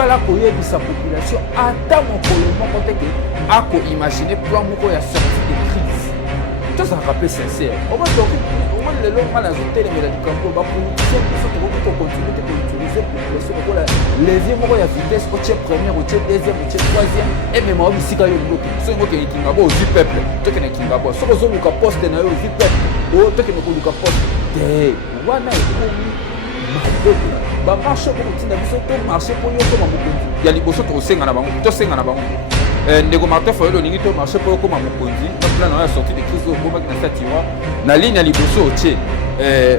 tikala koyebisa population ata mokolo moko te ke akoimagine plan moko ya sortie de crise tozalaka mpe sincere omoi lelo nga nazotelemela likambo bapoliticien biso tokoki kocontinue te koutilize population lokola levier moko ya vitesse otie première otie deuxième otie troisième emema o bisika yo lingo okende so ingokende kingabo ozwi peuple tokende kingabo soki ozoluka poste na yo ozwi peuple tokende koluka poste te wana ekomi madokola bamarche mpo kotinda biso to marche mpo yo koma mokonzi ya liboso tokosenga na bango tosenga na bango ndeko Martin Fayulu olingi to marché po koma mokonzi na plan na sortie de crise obomaki na satiwa na ligne ya liboso otie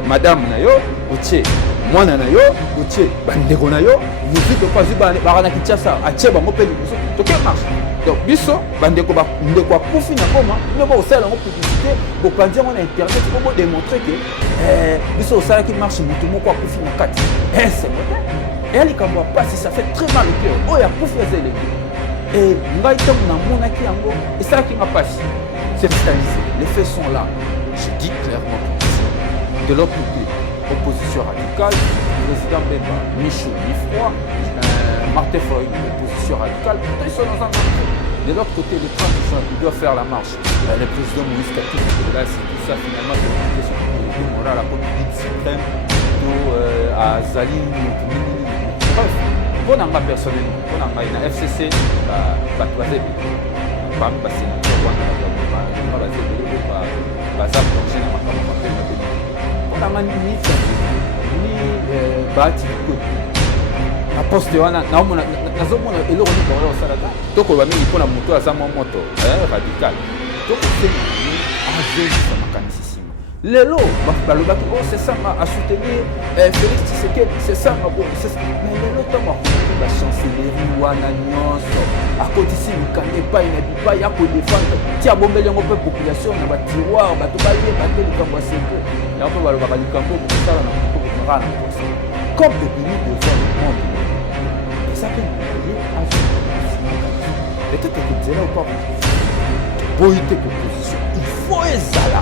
madame na yo otie mwana na yo otie bandeko na yo musique opasi baka na Kinshasa atie bango mpe liboso toke marche donc biso bandeko ndeko akufi na koma bino bokosala yango publicité bopanzi yango na internet po bodémontre ke biso osalaki marche motu moko akufi na kati c'est moderne eya likambo ya pasi ça fait très mal au cœur oyo akufi eza elengi et ngai ntango namonaki yango esalaki nga pasi c'est cristallisé les faits sont là je dis clairement de l'autre côté opposition radicale président Bemba Michaud Nifroy Martin Fayulu opposition radicale pourtant ils sont dans un marché de l'autre côté le 30 juin ils doivent faire la marche le président Moïse Katumbi là c'est tout ça finalement de son autorité morale à politique suprême à Zali bref pour nanga personnellement pour nanga na FCC bato bazebi bami basénateur wana bazebele baza plongé na makambo mabe mabe pour nanga ni baati likoti na poste wana nazomona eloko nini bango osalaka tokoloba mingi mpona moto aza mwa moto radical tokosenga ni azongisa makanisi nsima lelo balobaki c'est ça à soutenir Félix Tshisekedi c'est ça bon mais lelo ntango akomi bachancellerie wana nyonso akotisi mikanda epai na bipai akodefendre ti abombeli yango mpe population na batiroir bato bayeba te likambo ya sekre yango mpe balobaka likambo bokosala na kokomara na posa comme tobimi devant le monde eza mpe moye peut-être ekozela opa boyi te proposition il faut ezala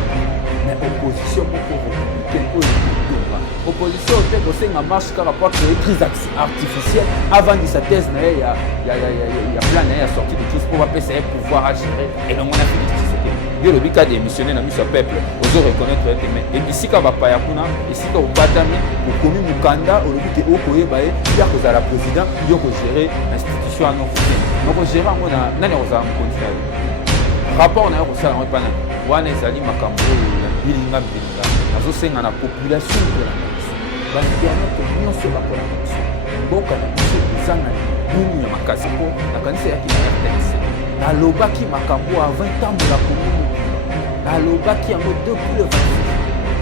mais opposition moko républicaine oyo ekonga opposition te kosenga marche kaka po créer crise artificielle avandisa thèse na ye ya plan na ye ya sortie de crise mpo bapesa ye pouvoir à gérer elongo na Félix Tshisekedi yo lobi ka démissionné na miso ya peuple ozo reconnaître ete mais esika bapaya kuna esika obatami okomi mokanda olobi te okoyeba ye ya kozala président yo kogérer institution ya nokosena nokogérer yango nani akozala mokonzi na yo rapport na yo kosala yango epa nani wana ezali makambo oyo ya mbilinga nazosenga na population mpona na biso bainternet nyonso bakolaka biso mboka na biso eza na libulu ya makasi mpo nakanisa yaki na RTNC nalobaki makambo avant ntambola komunu nalobaki yango depuis le 26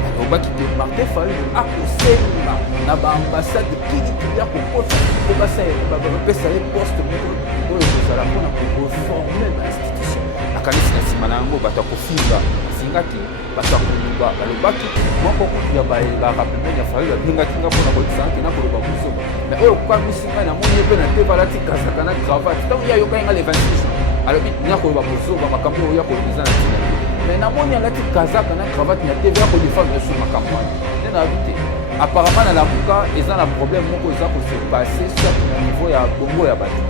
nalobaki te Martin Fayulu akosenga na baambassade kilikili ya kokota mpo bapesa ye poste moko oyo kozala mpona koreforme bainstitution nakanisi na nsima na yango bato akofinga afingaki bato akoluba balobaki moko kutu ya barapemene ya Fayulu abengaki nga mpona kolisaki na koloba mosoba mais oyo okamwisi ngai namoni ye mpe na te balati kazaka na cravate ntango ye ayokaki nga le 26 alobi nga koloba kozoba makambo oyo ya kolobiza na ntina te mais namoni alati kazaka na cravate na te ya kodefendre sur makambo wana nde nayebi te apparemment na lamuka eza na problème moko eza kose passe soit na niveau ya bongo ya bato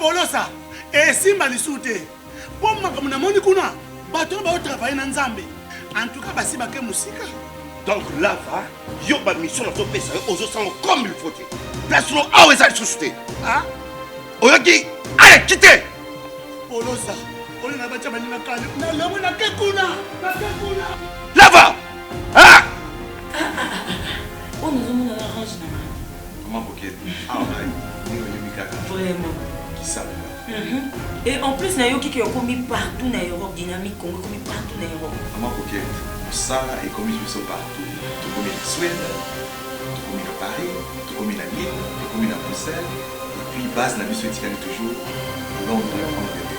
Polosa esimba lisute bomma comme na moni kuna bato ba travailler na nzambe en tout cas basi bake musika donc là va yo ba mission na to pesa aux sango comme il faut place lo awe za susute ah oyoki allez quitter Polosa on na bacha bani na kale na lemo na kekuna là va ah on nous on arrange na comment pocket ah ouais ni yo mikaka vraiment ça. Et en plus, il y a qui ont commis partout en Europe, dynamique, qui ont commis partout en Europe. Comment coquette, ça est commis partout. Tout commis en Suède, tout commis à Paris, tout commis à Lille, tout commis à Bruxelles, et puis base la mission est toujours Londres en Angleterre.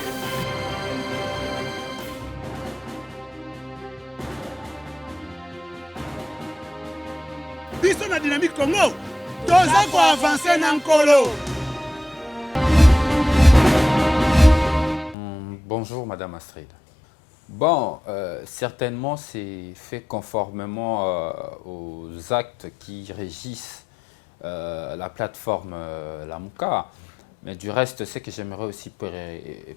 Dynamique Congo. Toza ko avancer na nkolo. Bonjour Madame Astrid. Bon, certainement c'est fait conformément aux actes qui régissent la plateforme Lamuka. Mais du reste, ce que j'aimerais aussi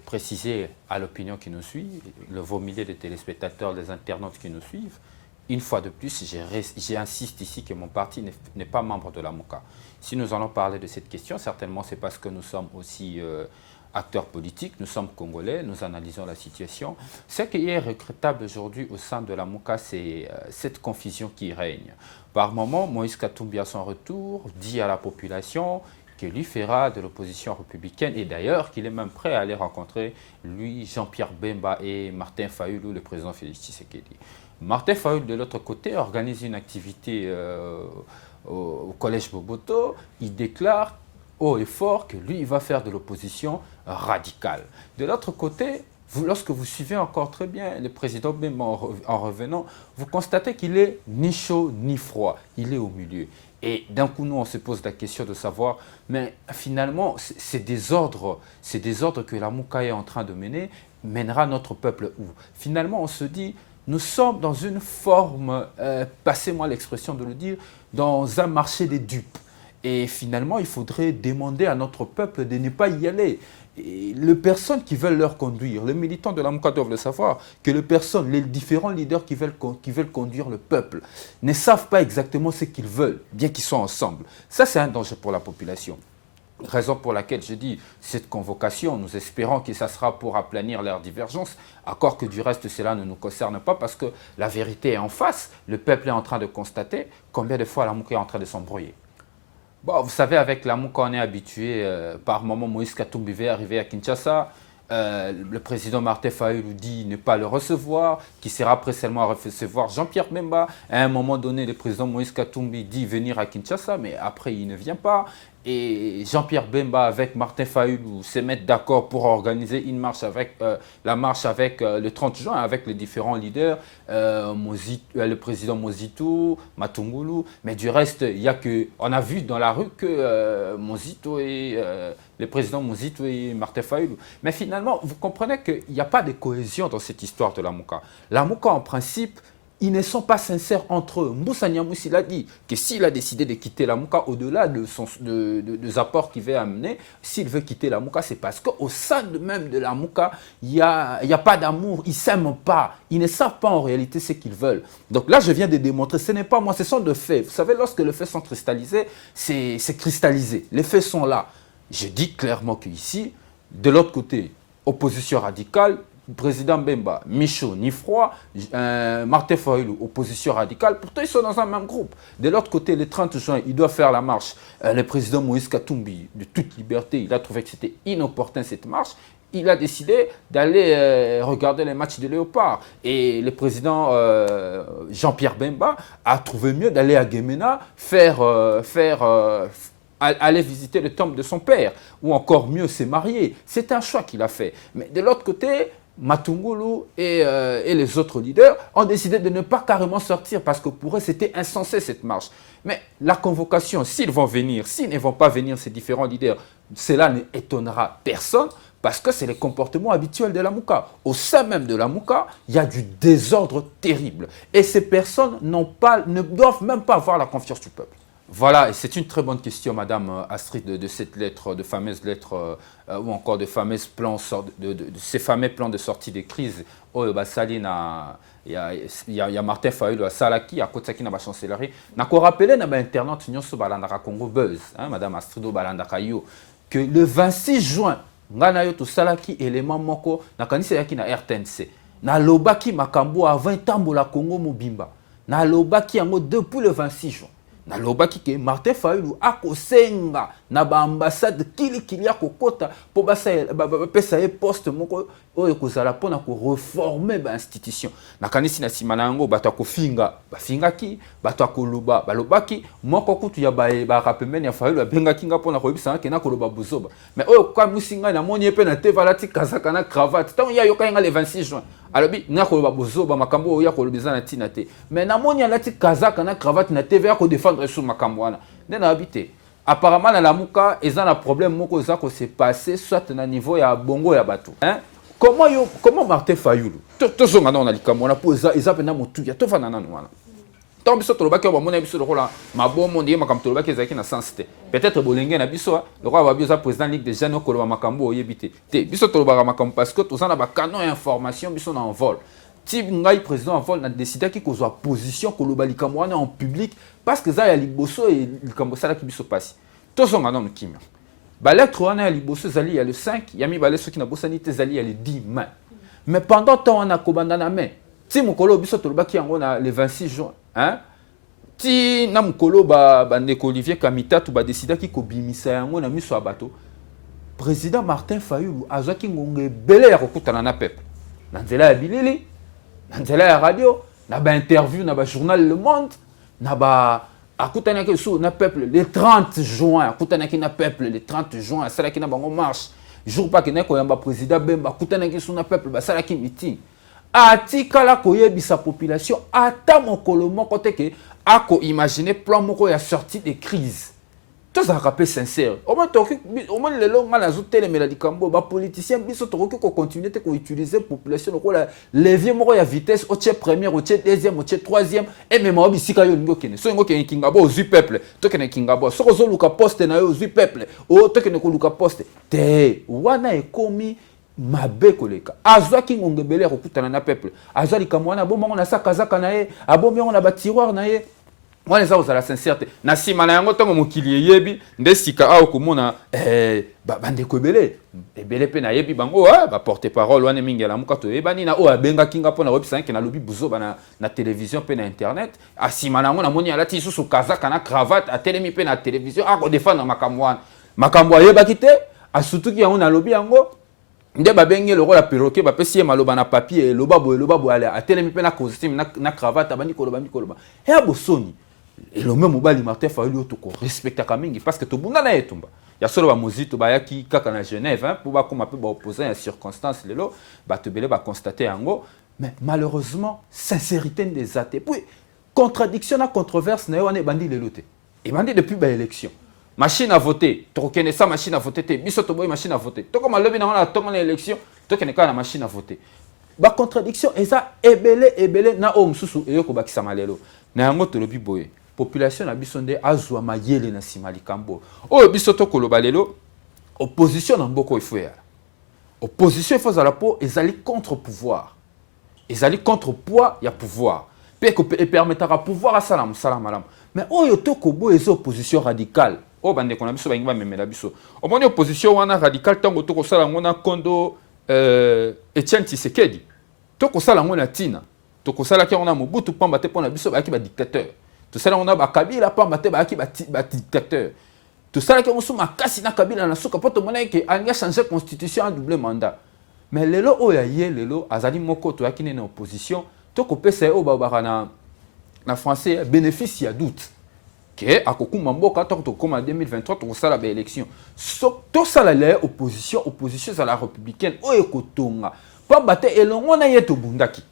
préciser à l'opinion qui nous suit, vos milliers de téléspectateurs, les internautes qui nous suivent, une fois de plus, j'insiste ici que mon parti n'est pas membre de la MOCA. Si nous allons parler de cette question, certainement c'est parce que nous sommes aussi acteurs politiques, nous sommes congolais, nous analysons la situation. Ce qui est regrettable aujourd'hui au sein de la MOCA, c'est cette confusion qui règne. Par moment, Moïse Katumbi à son retour dit à la population qu'il lui fera de l'opposition républicaine et d'ailleurs qu'il est même prêt à aller rencontrer lui, Jean-Pierre Bemba et Martin Fayulu, le président Félix Tshisekedi. Martin Fayulu, de l'autre côté, organise une activité au collège Boboto. Il déclare haut et fort que lui, il va faire de l'opposition radicale. De l'autre côté, lorsque vous suivez encore très bien le président Bemba en revenant, vous constatez qu'il est ni chaud ni froid. Il est au milieu. Et d'un coup, nous, on se pose la question de savoir, mais finalement, ces désordres que la MOCA est en train de mener, mènera notre peuple où? Finalement, on se dit, nous sommes dans une forme, passez-moi l'expression de le dire, dans un marché des dupes. Et finalement, il faudrait demander à notre peuple de ne pas y aller. Et les personnes qui veulent leur conduire, les militants de la MOCA doivent le savoir, que les différents leaders qui veulent conduire le peuple ne savent pas exactement ce qu'ils veulent, bien qu'ils soient ensemble. Ça, c'est un danger pour la population. Raison pour laquelle je dis cette convocation, nous espérons que ça sera pour aplanir leurs divergences, accord que du reste cela ne nous concerne pas parce que la vérité est en face, le peuple est en train de constater combien de fois la MOCA est en train de s'embrouiller. Bon, vous savez, avec la MOCA, on est habitué, par moment, Moïse Katumbi va arriver à Kinshasa, le président Martin Fayulu dit ne pas le recevoir, qui sera prêt seulement à recevoir Jean-Pierre Bemba. À un moment donné, le président Moïse Katumbi dit venir à Kinshasa, mais après, il ne vient pas. Et Jean-Pierre Bemba avec Martin Fayulu se mettent d'accord pour organiser une marche la marche avec le 30 juin avec les différents leaders, le président Mozito, Matungulu. Mais du reste, on a vu dans la rue que Mozito et le président Mozito et Martin Fayulu. Mais finalement, vous comprenez qu'il n'y a pas de cohésion dans cette histoire de la MOCA. La MOCA, en principe, ils ne sont pas sincères entre eux. Moussa Niamous, il a dit que s'il a décidé de quitter la MOCA, au-delà des apports qu'il veut amener, s'il veut quitter la MOCA, c'est parce qu'au sein même de la MOCA, il n'y a pas d'amour, ils ne s'aiment pas, ils ne savent pas en réalité ce qu'ils veulent. Donc là, je viens de démontrer, ce n'est pas moi, ce sont des faits. Vous savez, lorsque les faits sont cristallisés, c'est cristallisé. Les faits sont là. Je dis clairement qu'ici, de l'autre côté, opposition radicale, président Bemba, ni chaud ni froid, Martin Fayulu, opposition radicale, pourtant ils sont dans un même groupe. De l'autre côté, le 30 juin, il doit faire la marche. Le président Moïse Katumbi, de toute liberté, il a trouvé que c'était inopportun cette marche. Il a décidé d'aller regarder les matchs de Léopard. Et le président Jean-Pierre Bemba a trouvé mieux d'aller à Guémena aller visiter le tombe de son père, ou encore mieux, se marier. C'est un choix qu'il a fait. Mais de l'autre côté, Matungulu et les autres leaders ont décidé de ne pas carrément sortir parce que pour eux, c'était insensé cette marche. Mais la convocation, s'ils vont venir, s'ils ne vont pas venir, ces différents leaders, cela n'étonnera personne parce que c'est le comportement habituel de la MOCA. Au sein même de la MOCA, il y a du désordre terrible. Et ces personnes ne doivent même pas avoir la confiance du peuple. Voilà, et c'est une très bonne question, Madame Astrid, de cette lettre, de fameuses lettres, ou encore de fameuses plans, de ces fameux plans de sortie de crise. Oh, il y a Martin Fayulu à Salaki, à Kotsaki, dans la chancellerie. Je me rappelle dans l'internet, Congo Buzz, Madame Astrid, que le 26 juin, ngana yo to salaki élément moko na kanisa yaki na RTNC. Na lobaki makambo avant tambola Congo mobimba. Na lobaki yango depuis le 26 juin. Na lobaki ke Martin Fayulu akosenga na ba ambassade kili akokota po pesa ye poste moko oyo kozala pona ko reformer ba institution. Na kanisi na sima na yango bato akofinga bafingaki, bato akoluba balobaki moko kutu ya ba rapemene ya Fayulu abengaki nga pona koyebisa ke na koloba buzoba. Mais oyo kwa musinga na moni pe na te valati kazaka na cravate. Tant ya yoka nga le 26 juin. alobi nga koloba bozoba makambo oya kolobeza na tina te mais namoni alati kazaka na cravate na TV ya ko défendre sur makambo wana nde na habité apparemment na lamuka eza na problème moko eza ko se passer soit na niveau ya bongo ya bato hein comment Martin Fayulu to zonga na likambo na po eza pena motu ya to fana nanu wana tant biso tolobaki bamona biso lokola mabomo ndiye makambo tolobaki ezalaki na sens te peut-être bolenge na biso lokola babioza président ligue des jeunes okoloba makambo oyebite te biso tolobaka makambo parce que tozana ba canon ya information biso na en vol ti ngai président en vol na décidaki kozwa position koloba likambo wana en public parce que za ya liboso et likambo salaki biso pasi tozonga na kimia ba lettre wana ya liboso zali ya le 5 yami ba lettre qui na bosani te zali ya le 10 mai mais pendant temps on a kobanda na mai ti mokolo biso tolobaki yango na le 26 juin hein ti na mokolo bandeko Olivier Kamitatu badecidaki kobimisa yango na miso ya bato président Martin Fayulu azwaki ngonga ebele ya kokutana na peuple na nzela ya bilili na nzela ya radio na bainterview na bajournal Le Monde na akutanaki so na peuple le 30 juin akutanaki na peuple le 30 juin asalaki na bango marche jour pa kena koyamba président Bemba akutanaki so na peuple basalaki meeting atikala koyebisa population ata mokolo moko teke ako imaginer plan moko ya sortie de crise tous à rappeler sincère au moins le long na zotele mela likambo ba politicien biso tokoki ko continuer te ko utiliser population ko la levier moko ya vitesse au première au deuxième au troisième et même au bisika yo ngo kene so ngo kene kingabo au peuple to kene kingabo so ko luka poste na yo au peuple o to kene ko luka poste te wana ekomi mabe koleka azwaki ngongebele kokutana na peuple azwa likambo wana bomongo na sakazaka na ye abomi na ba tiroir na ye wana eza kozala sincère na nsima na yango ntango mokili eyebi nde sika awa komona bandeko ebele mpe nayebi bango baporte parole wana mingi alamuka toyebani na oyo abengaki nga mpo na oyebisaki nalobi buzoba na télévision mpe na internet asima na yango namoni alati lisusu kazaka na cravate atelemi mpe na télévision akodefendre makambo wana makambo ayebaki te asutuki yango nalobi yango nde babenge lokola perroquet bapesi ye maloba na papier eloba boye atelemi mpe na costume na cravate abandi koloba ya bosoni elombe mobali Martin Fayulu toko respectaka mingi parce que tobunda na etumba ya solo ba mozito bayaki kaka na Genève pour bakoma pe ba opposant ya circonstance lelo bato bele ba constater yango mais malheureusement sincérité des athées puis contradiction na controverse na wana bandi lelo te et bandi depuis ba élection machine à voter tokene sa machine à voter te biso to boy machine à voter to comme lobi na wana tonga na élection tokene ka na machine à voter ba contradiction eza ebele na o msusu eyoko bakisa malelo na yango to lobi boye population na biso nde azwa mayele na sima likambo oyo biso to koloba lelo opposition na mboko ifo ya opposition ifo zala po ezali contre pouvoir ezali contre poids ya pouvoir pe ko permettra pouvoir asala musala malamu mais oyo to kobo ezo opposition radicale o bande kona biso bangi ba memela biso o moni opposition wana radicale tango to kosala ngona kondo Etienne Tshisekedi to kosala ngona tina to kosala ki ngona Mobutu pamba te pona biso ba ki ba dictateur tout ça on a ba Kabila pamba te ba ki ba dictateur tout ça ki on sou makasi na Kabila na suka poto mona ke anga changer constitution en double mandat mais lelo oya ye lelo azali moko to yakine na opposition to ko pesa o ba na français bénéfice ya doute que akokuma mboka to koma 2023 to sala ba élection so to sala la opposition à la républicaine o ekotonga pamba te elongo na ye to bundaki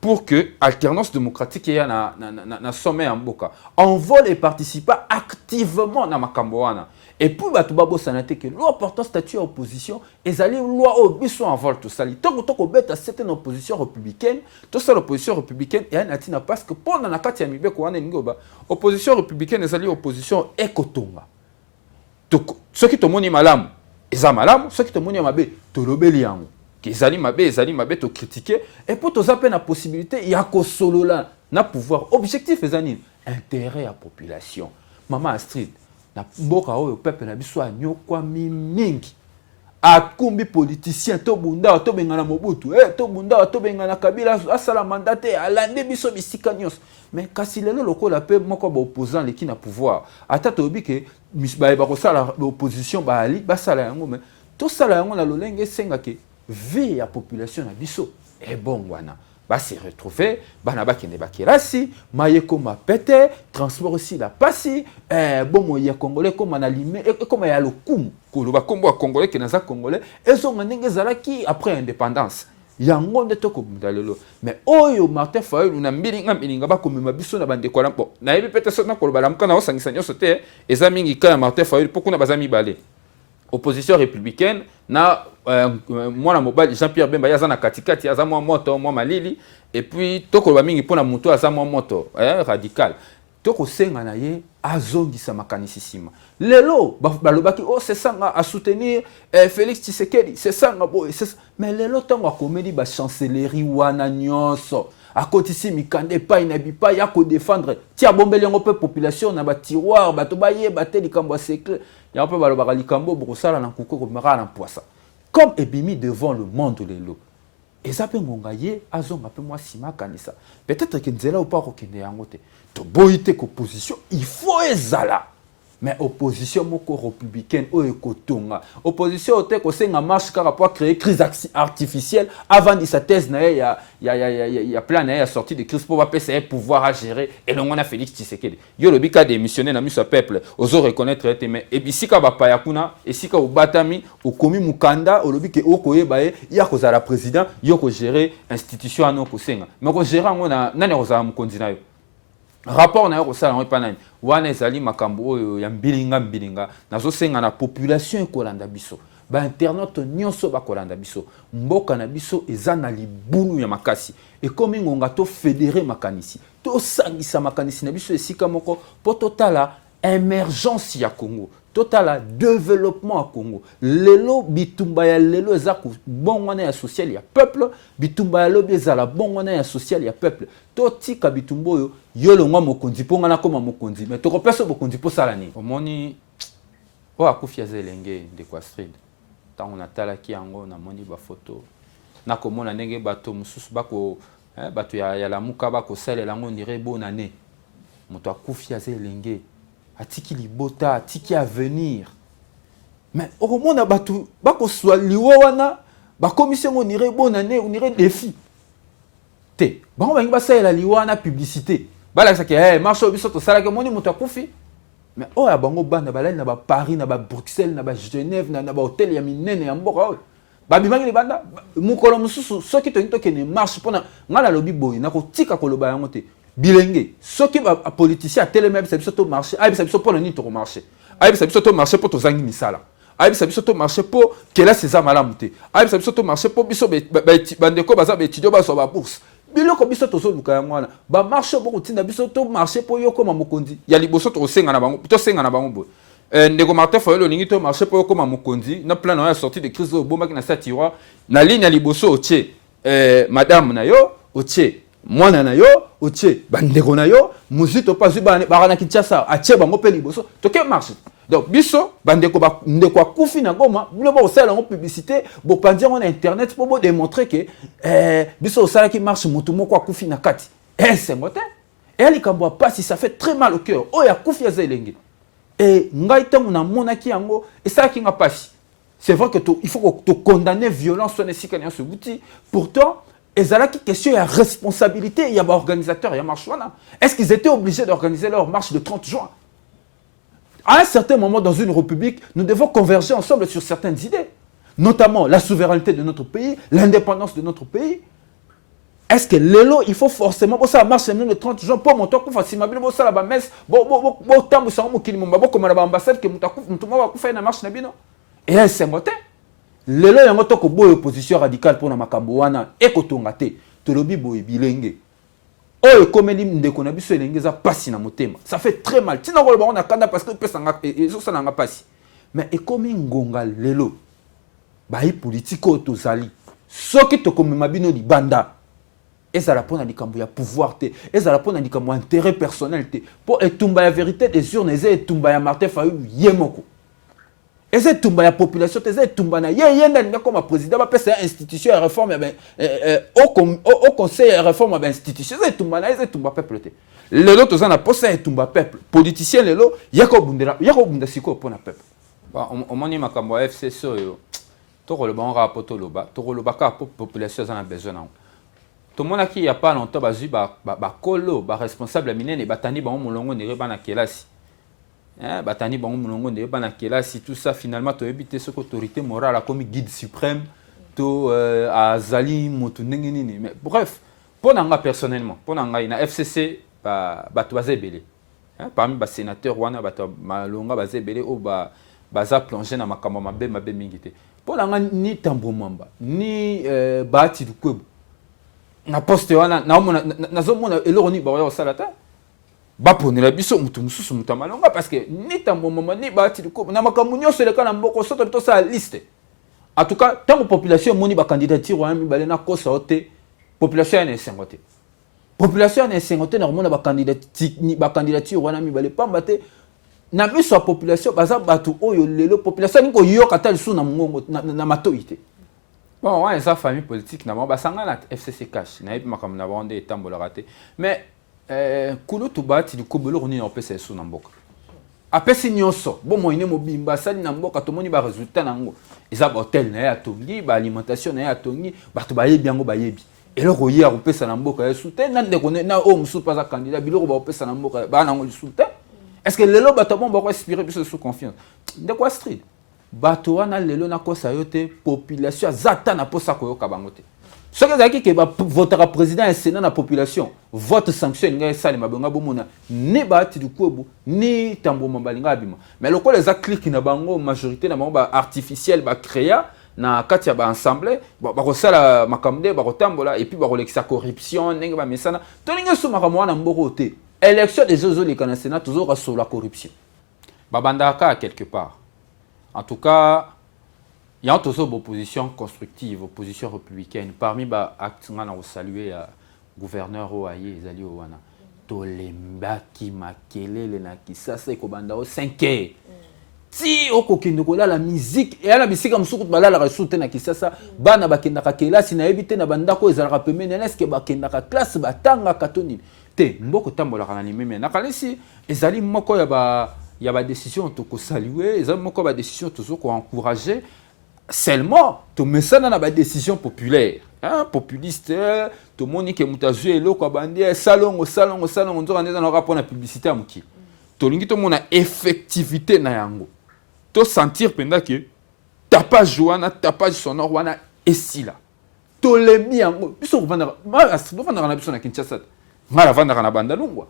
pour que alternance démocratique ait na sommet en boka en vol et participa activement na makambo wana et puis batu babo sanate que loi portant statut à opposition ezali loi au biso en vol tout sali toko beta certaine opposition républicaine tout ça l'opposition républicaine et anatina parce que pendant na kati ya mibeko wana ngoba opposition républicaine ezali opposition ekotonga toko soki to moni malamu eza malamu soki to moni mabe to lobeli yango ezali mabe to critiquer et pour to zape na possibilité ya ko solola na pouvoir objectif ezani intérêt à population mama Astrid na mboka oyo peuple na biso anyokwa mingi akumbi politicien to bunda to bengana Mobutu to bunda to bengana Kabila asala mandate alande biso bisika nyos mais kasi lelo lokola pe moko ba opposant leki na pouvoir ata to bike ba ko sala opposition ba ali ba sala yango mais to sala yango na lolenge senga ke vie ya population na biso et bon wana va se retrouver banaba kende bakirasi mayeko mapete transport aussi la pasi bon ya congolais comme na limé et comme ya lokumu ko ba kombo congolais ke naza congolais ezonga ndenge zalaki après indépendance yango nde tokobunda lelo. Mais oyo Martin Fayulu na mbilinga bakomema biso na bandeko na mpo nayebi pete so nakoloba lamuka na osangisa nyonso te eza mingi ka ya Martin Fayulu mpo kuna baza mibale opposition républicaine na mwana mobali Jean-Pierre Bemba yaza na katikati aza mwa moto mwa malili et puis tokoloba mingi mpona moto aza mwa moto radical tokosenga na ye azongisa makanisi sima lelo balobaki c'est ça à soutenir Félix Tshisekedi c'est ça boy mais lelo tango akomeli ba chancellerie wana nyonso akotisi mikande pa inabi pa ya ko défendre tia bombeli ngo pe population na ba tiroir bato baye bateli likambo secret ya pe balobaka likambo bokosala na kuko ko mara na poisa comme ebimi devant le monde lelo eza pe ngonga ye azonga pe mwa sima kanisa peut-être que nzela opa ko kende yango te to boyite ko position il faut ezala mais opposition moko républicaine o ekotonga opposition te ko senga marche car pour créer crise artificielle avant de sa thèse na ya plan na ya sortie de crise pour va passer pouvoir à gérer et donc on a Félix Tshisekedi yo lobi ka démissionner na miso peuple ozo reconnaître te mais et bisika ba paya kuna esika obatami okomi mukanda olobi ke okoyeba ye ya ko za la président yo ko gérer institution anoko senga mais ko gérer ngona nani ko za mukonzi na yo rapport na yo sala pa nani wana ezali makambo oyo ya mbilinga nazosenga na population ekolanda biso ba internaute nyonso bakolanda biso mboka na biso eza na libulu ya makasi ekomi ngonga to fédérer makanisi to sangisa makanisi na biso esika moko po totala émergence ya Congo total développement à Congo lelo bitumba ya lelo eza ku bongwana ya social ya peuple bitumba ya lobi eza la bongwana ya social ya peuple totika bitumbo yo yolo ngwa mokonzi ponga na koma mokonzi mais toko peso mokonzi po sala ni omoni o akufia zelenge de kwa street tango natala ki yango na moni ba photo na komona ndenge bato mususu bako bato ya lamuka bako salela ngo ndire bonane moto akufia zelenge atiki libota atiki avenir mais au monde batu bako soit liwa wana ba commission on irait bonne année on irait défi te ba on va ça la liwa na publicité ba la ça que marche biso to sala que moni moto akufi mais oh ya bango banda ba na ba Paris na ba Bruxelles na ba Genève na ba hôtel ya minene ya mboka ba bimaki le banda mukolo mususu soki to ke ne marche pona ngala lobi boy na ko tika ko loba yango te bilenge soki ba politicien atelema bisa biso to marché bisa biso pour ni to marché bisa biso to marché pour to zangi misala bisa biso to marché pour kela césar malamu te bisa biso to marché pour biso bandeko baza ba étudiant ba so ba bourse biloko biso to so luka ngwana ba marché beaucoup tinda biso to marché pour yo koma mokonzi ya liboso to senga na bango to senga na bango bo ndeko Martin Fayulu ningi to marché pour yo koma mokonzi na plan na sortie de crise au bomaki na satira na ligne ya liboso otie madame na yo otie mwana na yo otie bandeko na yo muzito pas barana Kinshasa atie bango pe liboso to ke marche donc biso bandeko ba ndeko akufi na goma bino ba osala ngo publicité bo pandia na internet pour démontrer que biso osala ki marche mutu moko akufi na kati c'est moté et likambo pas si ça fait très mal au cœur o ya kufi ya zelenge et ngai tango na mona ki yango et ça ki nga pasi c'est vrai que il faut que condamner violence sur les sikanya ce bouti pourtant et ça là qui question la responsabilité il y a des organisateurs il y a marche wana est-ce qu'ils étaient obligés d'organiser leur marche de 30 juin à un certain moment dans une république nous devons converger ensemble sur certaines idées notamment la souveraineté de notre pays l'indépendance de notre pays est-ce que l'élo il faut forcément pour ça marche le 30 juin pour monter pour facilement pour ça la messe bon tambu ça mo kilimba bo comme la ambassade que mutuma wa kufa na marche na bino et c'est moté lelo yango toko boy opposition radicale pour na makambo wana ekotonga te tolobi boy bilenge o ekomeli ndeko na biso elenge za pasi na motema ça fait très mal tina ko ba on a kanda parce que pesa nga eso ça nga pasi mais ekomi ngonga lelo ba yi politiko tozali soki tokomema bino libanda ezala pona likambo ya pouvoir te ezala pona likambo intérêt personnel te pour etumba ya vérité des urnes etumba ya Martin Fayulu yemoko eza tumba ya population eza tumba na yenda ninga comme président ba pesa institution ya réforme au conseil ya réforme ba institution eza tumba na eza tumba peuple te lelo toza na posa ya tumba peuple politicien lelo yako bunda siko pona peuple ba omoni makambo ya FCC yo to koloba on rapport to loba ka population za na besoin na to mona ki ya pas longtemps bazui ba kolo ba responsable minene batani ba molongo ne reba na kelasi batani bango mulongo nde bana kelasi tout ça finalement to éviter ce autorité morale comme guide suprême to azali moto ndenge nini. Mais bref, pour nanga personnellement, pour nanga ina FCC bato baza ebele. Parmi les sénateurs wana bato malonga baza ebele o baza plongé na makambo mabe mingi te. Pour nanga ni Tambo Mwamba ni Bahati Lukwebo na poste wana nazomona eloko ni baoya osalata baponela biso mutu mususu mutu malonga parce que ni Tambo Mwamba ni Bahati Lukwebo na makambo nyonso eleka na mboko soto bito sa liste. En tout cas, tant que la population moni ba candidature wana mibale na kosa ote population ene sengote. Population ene sengote na mona ba candidature wana mibale pamba te na miso ya population baza batu oyo lelo population niko yoka ta lisu na mongo na matoite. Bon, ouais, ça famille politique na ba sanga na FCC cash na yebi makambo na bonde etambola raté. Mais kulo to Bahati Lukwebo ni na opesa lisu na mboka. Apesi nyonso bon moine mobimba sali na mboka tomoni ba résultat nango eza ba hotel na ya tongi ba alimentation na ya tongi bato bayebi yango bayebi eloko ya kopesa na mboka ya soute na ndeko na o musu pas candidat biloko ba kopesa na mboka ba nango soute est-ce que lelo bato bon ba ko inspirer biso sous confiance ndeko street bato wana lelo na kosa yote population zata na posa koyoka bango te ce que zaki ke ba votera président et sénat na population vote sanction ngai sali mabonga bomona ni Bahati Lukwebo ni Tambo Mwamba linga bima mais loko les clique na bango majorité na bango ba artificiel ba créa na kati ya ba ensemble ba ko sala makamde ba ko tambola et puis ba ko lekisa corruption ndenge ba mesana to linga so makamwa na mboko te élection des zozo les kana sénat toujours sur la corruption ba bandaka quelque part en tout cas. Il y a aussi une opposition constructive, opposition républicaine. Parmi les actes, on a salué le gouverneur Oaye, Zali Owana. Tolemba qui makele na kisasa ekobanda o 5 ti okokende kola la musique et la musique comme soukut bala la resute na kisasa bana bakenda ka kelasi na ebite na banda ko ezalaka pemene est-ce que bakenda ka classe batanga katoni te mboko tambola kana ni meme na kalisi ezali moko ya ba décision to ko saluer ezali moko ba décision toujours ko encourager. Seulement, tu mets ça dans la décision populaire, populiste, tout le monde qui est joué, salon, on doit rapport la publicité à Mouki. Tout le monde a effectivité na yango. Tu sentir pendant que ta page joana, ta page sonore wana est si là. Tu l'as mis yango. Biso vendre, vendre na biso na Kinshasa. Mala vendre na banda longwa.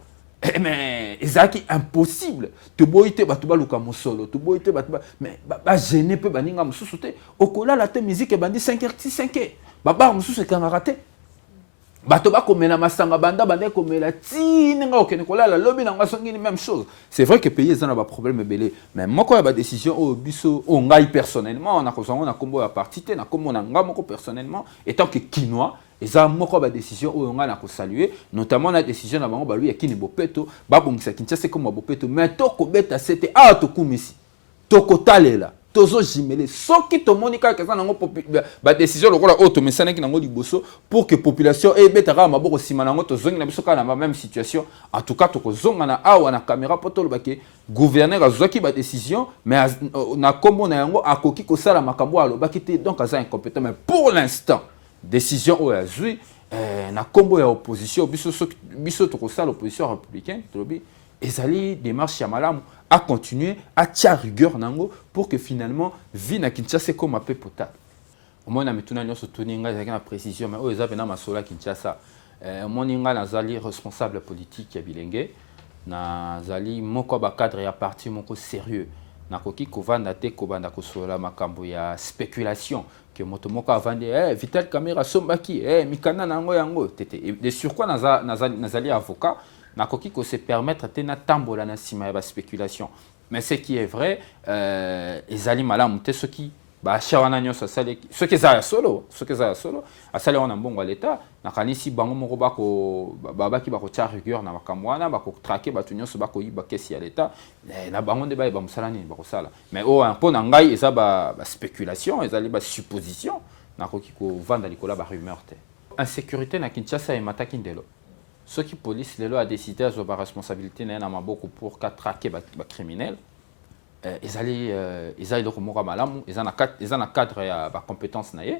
Mais ezaki impossible to boite bato baluka mosolo to boite bato mais ba gêner pe baninga mususu te okola la te musique bandi 5h 5h baba mususu kanga raté bato ba komela masanga banda bande komela tinga okene kola la lobby na ngasongi ni même chose c'est vrai que pays ezana ba problème belé mais moko ya ba décision o biso o ngai personnellement na kozango na kombo ya parti te na kombo na nga moko personnellement étant que kinois eza moko ba décision oyo nga na ko saluer notamment la décision na bango balu ya kini bopeto babongisa Kinshasa comme bopeto mais to ko beta c'était to kumisi to ko talela tozo jimele soki to monika keza nango ba décision lokola auto mesana ki nango liboso pour que population e beta ka maboko sima nango to zongi na biso ka na même situation en tout cas to ko zonga na awa na caméra poto lo bake gouverneur azwaki ba décision mais na kombo na yango akoki ko sala makambo alo bakite donc aza incompétent mais pour l'instant décision au azui na kombo ya opposition biso to ko sala opposition républicaine trobi ezali démarche ya malamu à continuer à tia rigueur nango pour que finalement vie na Kinshasa comme un peu potable au na mituna nyoso toninga za na précision mais o ezapena masola Kinshasa moninga nazali responsable politique ya bilenge nazali moko ba cadre ya parti moko sérieux nakoki kovanda te kobanda kosola makambo ya spéculation que motomoko avandi Vital Kamerhe sombaki mikana nango yango tete de sur quoi nazali avocat nakoki ko se permettre te na tambola na sima ya ba spéculation mais ce qui est vrai ezali malamu te soki ba shawana nyoso sale soki za solo asale wana mbongo l'état na kanisi bango moko bako babaki bako tia rigueur na makamwana bako traquer batu nyoso bako yiba kesi ya l'état na bango nde ba musala ni bako sala mais o un na ngai eza ba spéculation ezali ba supposition nakoki ko vanda likola ba rumeur te insécurité na Kinshasa et mataki ndelo ceux qui police lelo a décidé à la responsabilité na maboko pour traquer ba criminels ezali donc moko malamu ezana cadre ya ba compétence na ye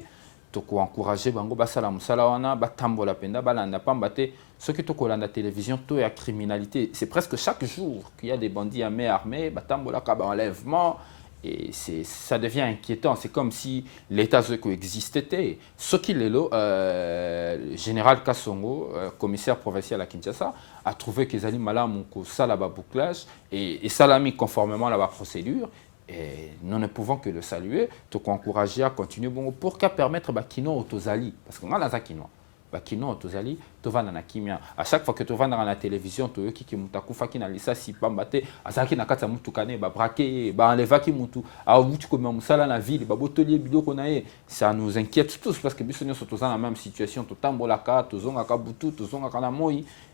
to ko encourager bango basala musala wana batambola penda balanda pamba te ceux qui to ko landa télévision to ya criminalité c'est presque chaque jour qu'il y a des bandits à main armée batambola ka ba enlèvement Et ça devient inquiétant. C'est comme si l'État existait. Ce qu'il est là, général Kassongo, commissaire provincial à Kinshasa, a trouvé qu'ils allaient malamu ça là-bas bouclage et ça l'a mis conformément à la procédure. Et nous ne pouvons que le saluer, te encourager à continuer bon, pour qu'à permettre Kino Otozali. Parce que moi, là, Kino. Kino Otozali, tu vas dans la kimia. À chaque fois que tu vas dans la télévision, tu vois qui mutakufa qui n'a lisa si pambate, azaki na kata mutukane, ba braqué, ba enleva ki mutu, a mutu comme musala na ville, ba botelier bido konae. Ça nous inquiète tous parce que bisonyo sont tous dans la même situation, tout tambolaka, tout zonga butu, tout zonga kana moi.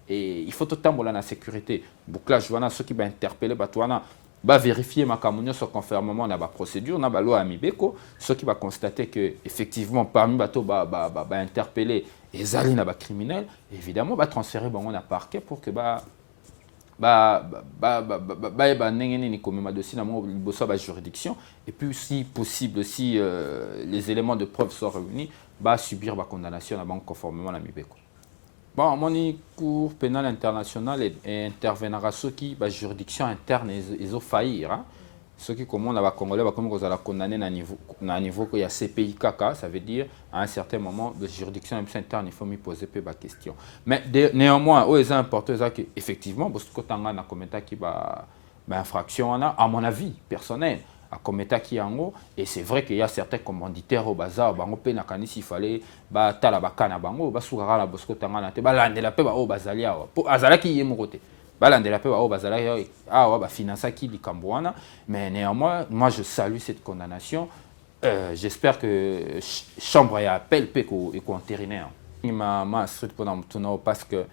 Et il faut tout tambola na sécurité. Bouclage, voilà ceux qui va interpeller, batouana. Va vérifier ma camonio sur conformément à la procédure, na loi amibeko, ceux qui va constater que effectivement parmi bateau interpeller les alliés criminels, évidemment va transférer bon à parquet pour que ni comme ma dossier na juridiction et puis si possible si les éléments de preuve sont réunis, va subir la condamnation conformément à l'amibeko. Bon, mon cour pénal international et intervenira ceux qui, juridiction interne, ils ont failli. Hein? Ceux qui commandent à Congolais, comme vous allez condamner à niveau qu'il y a CPI caca, ça veut dire à un certain moment, la juridiction interne, il faut me poser peu de questions. Mais néanmoins, c'est important qu'effectivement, parce que quand on a commenté qui infraction, à mon avis personnel, à commettre qui en haut et c'est vrai qu'il y a certains commanditaires au bazar bango pe na kanisi fallait ba tala bakana bango ba sugara la bosko tangana te ba landela pe ba o bazalia po azala ki yemo côté ba landela pe ba o bazalia ba financer qui di kambwana mais néanmoins moi je salue cette condamnation j'espère que chambre ya appel pe ko entériner ma street pendant tono parce que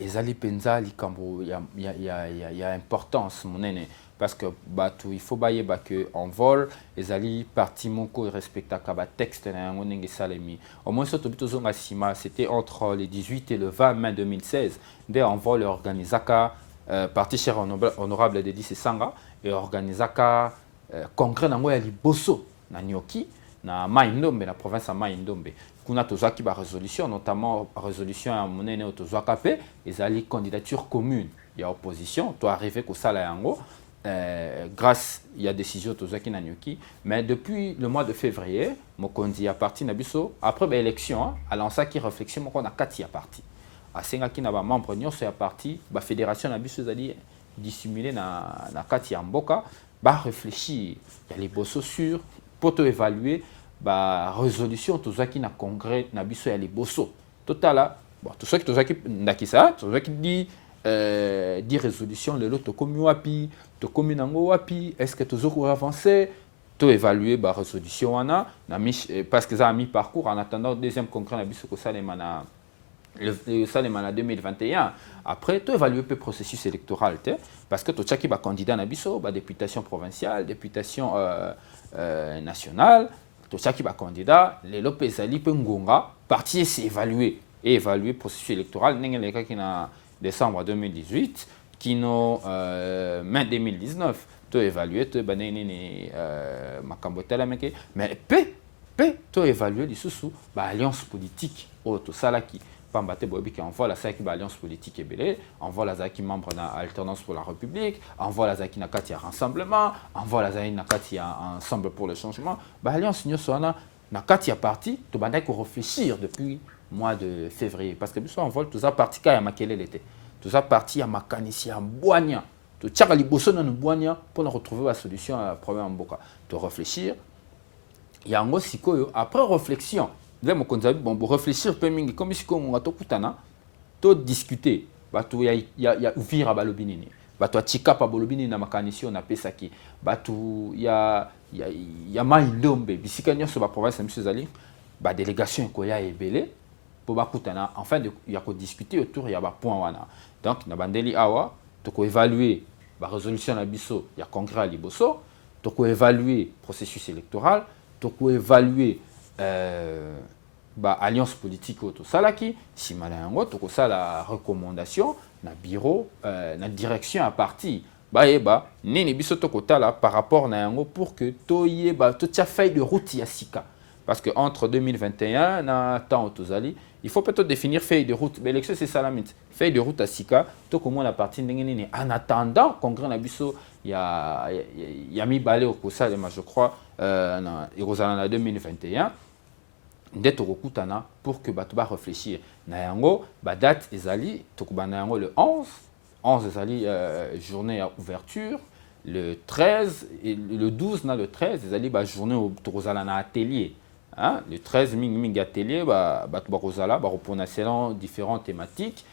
ezali penza li kambo ya importance mon aîné parce que il faut bailler que en vol les alliés parti moko respecta kaba texte na ngonenge salemi au moins ce tobito zonga sima c'était entre le 18 et le 20 mai 2016 dès en vol organisaka parti cher honorable de Didi Sanga et organisaka congrès nango ya liboso na Nyoki na Mai-Ndombe na province ya Mai-Ndombe kuna tozaki ba résolution notamment résolution ya monene tozaka pe les alliés candidature commune ya opposition to arrivé ko sala yango grâce à la décision de Tozaki Nanyuki. Mais depuis le mois de février, Mokondi a parti Nabiso, après l'élection, à lancé qui réflexion, on a 4 parti. À Sengaki n'a pas membre, nous sommes parti, la fédération Nabiso a dit dissimuler na 4 Mboka, réfléchir, il y a les bossos sûrs pour évaluer la résolution Tozaki na congrès Nabiso et les bossos. Total, tout ça qui Tozaki Nakisa, Tozaki dit 10 résolutions, le lot tokomi wapi, tokomi nango wapi, est-ce que tu as avancé, tu évaluer la résolution parce que ça a mis parcours en attendant le deuxième congrès le Salemana 2021. Après, tu évaluer le processus électoral parce que tu as qui candidat na biso, députation provinciale, députation nationale, tu as qui candidat, les Lopez Ali Pengonga, parti c'est évaluer le processus électoral, qui na décembre 2018, qui nous mai 2019, tu évalué, tu banane makambotela meke, mais tu évalué les sous alliance politique au tout ça là qui pambate bobi qui envoie la saki alliance politique ebele, envoie la zaki membre na alternance pour la République, envoie la zaki na kati ya rassemblement, envoie la zaki na kati ya ensemble pour le changement, alliance nyosona na kati ya parti, tu bandai ko réfléchir depuis mois de février parce que biso envol tout ça parti ka ya makele l'été. Tout ça parti à Makanisi, à Boigna. Tu as les bossons dans Boigna pour retrouver la solution à problème en Boka. Tu réfléchir. Il y a un aussi après réflexion, bon réfléchir comme si on a tout kutana, tu discuter, il y a ouvrir à balobinini. Tu as tika pa balobinini na Makanisi on a pesaki. Il y a Mai-Ndombe, bisikanya sur la province de M. Zali, délégation koya est belé. Enfin, il y a qu'à discuter autour, il y a un point. Donc, il y a bandeli awa, tu peux évaluer la résolution de Bisso, il y a congrès à Liboso, tu peux évaluer le processus électoral, tu peux évaluer l'alliance politique au Salaki, si malayango, tu peux faire la recommandation, na bureau, na direction à parti. Nini Bisso Tokota là par rapport à yango pour que tu aies fait de route Yassika. Parce qu'entre 2021 et il faut peut-être définir feuille de route. Mais l'élection, c'est ça la mythe. Feuille de route à Sika, tout comme la partie en attendant, congrès Nabiso, ya mibale okosalema je crois ekozala na 2021 nde tokokutana pour que bato réfléchir na yango badate ezali tokobana yango le 11 ezali journée à ouverture le 13 et le 12 na le 13 ezali journée tokozala na atelier. Hein? Le 13 mingi atelier bato bakozala baropona selon différentes thématiques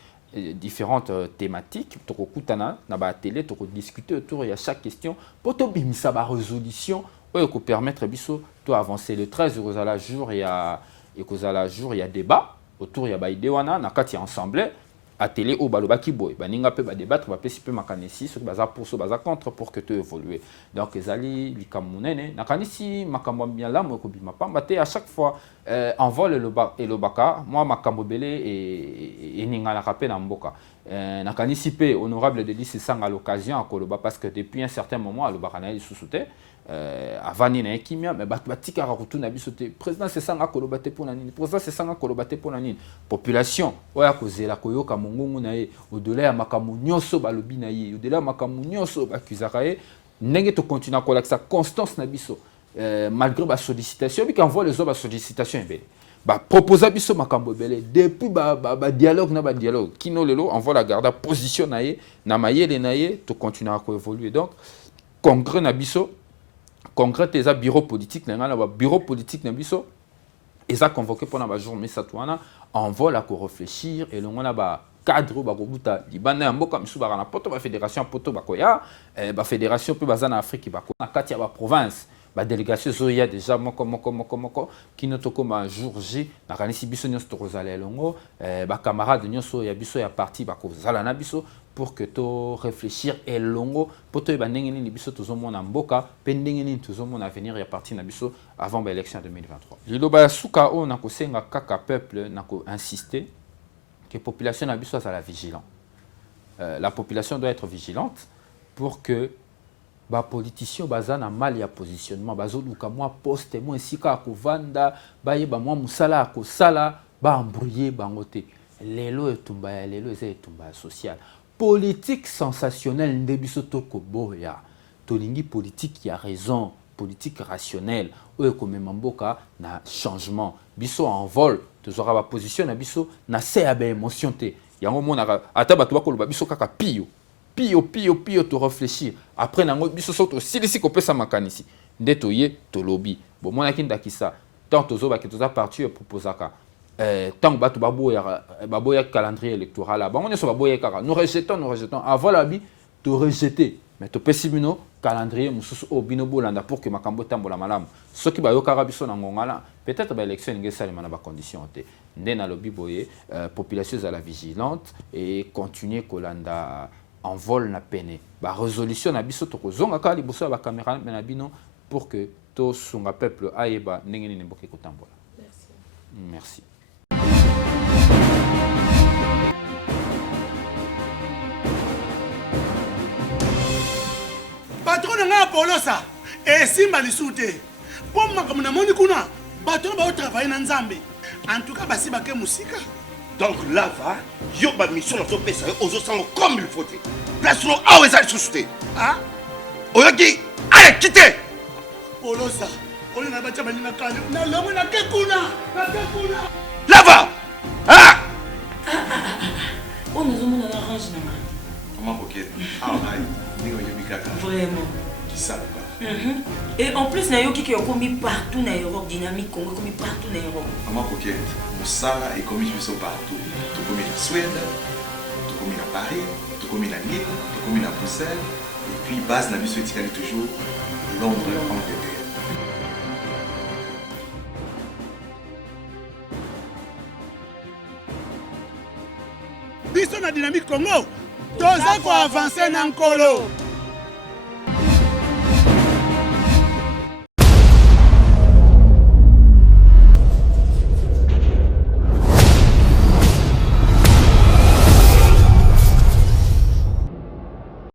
tokokutana na atelier tokodiscuter autour de chaque question pour tobimisa résolution oyo ko permettre biso to avancer. Le 13 ekozala jour ya débat autour ya idée wana na kati ya ensemble atelier au balobaki boy baninga pe ba débattre ba pesi pe makanisi so baza pour so baza contre pour que tu évoluer. Donc ezali likamunene nakanisi makambo bien là mo ko bima pamba te à chaque fois envol et le baka moi makambo belé et ninga na kapé na mboka nakanisi pe honorable de lycée sanga l'occasion à koloba parce que depuis un certain moment le baka na isusute avani na ekimia mais batika rakutuna biso te président c'est sanga koloba te pona nini président c'est sanga koloba te pona nini population oya kozela koyoka mongongo na ye au-delà ya makambo nyonso balobi na ye au-delà ya makambo nyonso bakuzaka ye ndenge to continue kolakisa constance na biso malgré ba sollicitation bi kanvoie les autres sollicitation ebele ba proposer biso makambo ebele depuis ba dialogue na ba dialogue kino lelo envoie la garde position na ye na mayele na ye to continue ko évoluer. Donc congrès na biso congrès eza bureau politique na ngana ba bureau politique na biso eza convoqué pour na journée satouana envoie ko réfléchir et longona ba cadre ba kobuta libana ya mboka misu ba na poto ba fédération poto ba koya ba fédération pe bazana Afrique ba ko na kati ya ba province ba délégation zo ya déjà moko qui notoko ma jour J na kanisi biso nyonso to kozala longo ba camarades nyonso ya biso ya parti ba kozala na biso pour que to réfléchir et longo pour to ba ndenge ni biso tozomona mboka pe ndenge ni tozomona avenir ya parti na biso avant ba élection 2023. Liloba suka o na kosenga kaka peuple na ko insister que la population na biso la vigilante. La population doit être vigilante pour que les politiciens bazana mal ya positionnement bazoluka moi poste moi sika ko vanda bayeba moi musala ko sala ba embrouiller bangote lelo etumba ya lelo etumba social politique sensationnelle ndebiso toko boya tolingi politique ya raison politique rationnelle oyo komema mboka na changement biso en vol tozora ba position na biso na se ya ba émotion te yango mona ata bato bakoloba biso kaka pio to réfléchir après nango biso soto silisi ko pesa makanisi nde toye to lobby bon mona kindakisa tant tozoba ke toza parti proposaka tant bato baboya calendrier électoral là bango nso baboya kaka nous rejetons avant la bi to rejeter mais to pesimino calendrier mususu obino bolanda pour que makambo tambola malamu soki bayokaka biso na ngongala peut-être ba élection ngé salima na ba condition te nde na lobby boye population à la vigilante et continuer kolanda en vol na pene ba résolution na biso to kozonga ka liboso ba caméra na bino pour que to sunga peuple ayeba ndenge ni mboka kotambola. Merci. Patron nga Polosa esimba lisute po makambo na moni kuna bato ba travailler na Nzambe en tout cas basi bake musika. Donc là va yo ba mission na to pesa aux sango comme il faut. Place no awe za susute. Ah oyoki allez quitter Polosa on na bacha bani na kale na lomo na kekuna là va ah on nous a arrangé na comment pocket ah ouais ningo yobikaka vraiment qui ça quoi. Et en plus, il y a commis partout dans l'Europe, dynamique Congo, commis partout dans l'Europe. Maman Pocket, Moussala est commis partout. Tu commis en Suède, tu commis à Paris, tu commis à Lille, tu commis à Bruxelles, et puis base la vie soviétique toujours Londres, Angleterre. Biso na dynamique Congo, toza ko avancer na nkolo.